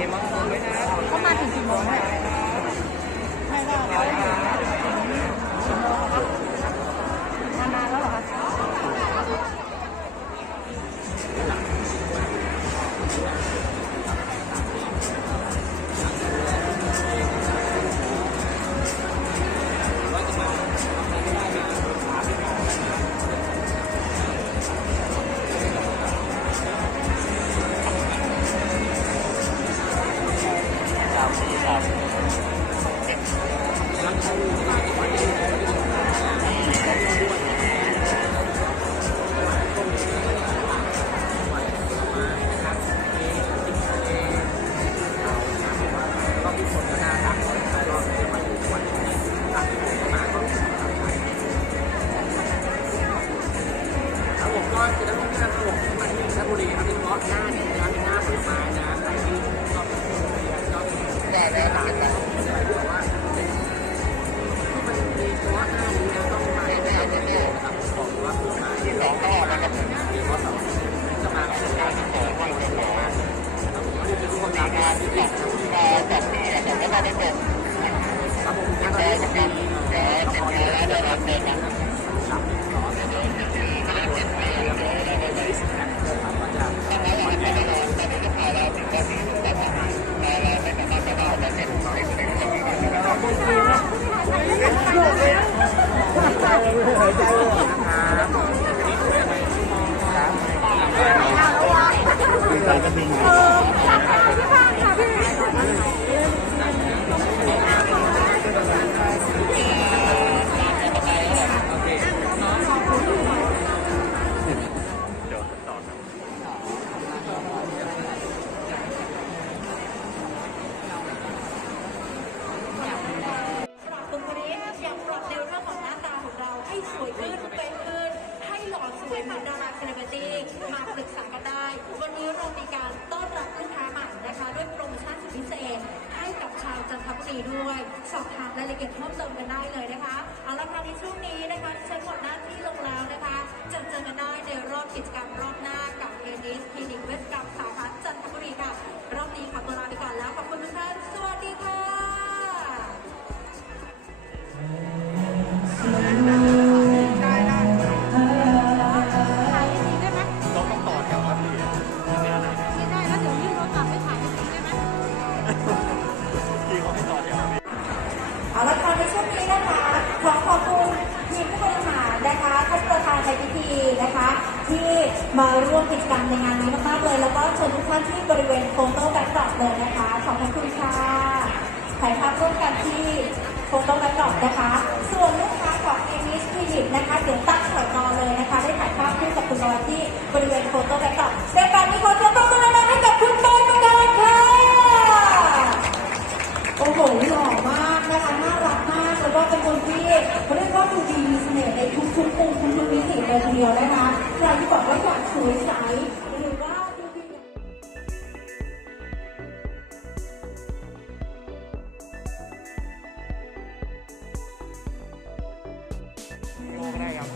見えます。 ขึ้นเป็นขึ้นให้หล่อสวยเหมือนดาราเซเลบริตี้มาปรึกษากันได้ วันนี้เรามีการต้อนรับลูกค้าใหม่นะคะ ด้วยโปรโมชั่นสุดพิเศษ ให้กับชาวจันทบุรีด้วย สอบถามรายละเอียดเพิ่มเติมกันได้เลยนะคะเอาละค่ะในช่วงนี้นะคะใช้หมดหน้าที่ลงแล้วนะคะจอเจอกันได้ในรอบกิจกรรมรอบหน้ากับเอนิสคลินิกเวสกับสาขาจันทบุรีค่ะรอบนี้ขอตัวลาไปก่อนแล้วขอบคุณทุกท่านสวัสดีค่ะถ่ ที่มาร่วมกิจกรรมในงานนี้มากๆเลย แล้วก็เชิญทุกท่านที่บริเวณโฟโต้แบ็คดรอปเลยนะคะ ขอบพระคุณค่ะถ่ายภาพร่วมกันที่โฟโต้แบ็คดรอปนะคะ ส่วนลูกค้าของเอมิสคลินิกนะคะเดี๋ยวตั้งแถวรอเลยนะคะ ได้ถ่ายภาพคู่กับคุณบอยที่บริเวณโฟโต้แบ็คดรอปในการนี้ขอเสียงปรบมือดังให้กับคุณบอยประกาศค่ะโอ้โหหล่อมากนะคะน่ารักมากแล้วก็เป็นคนที่เขาเรียกว่าดูดีมีเสน่ห์ในทุกๆมุมทุกๆมิติเลยทีเดียวนะคะ ยใสหรือว่าดูดีโลกได้ครับ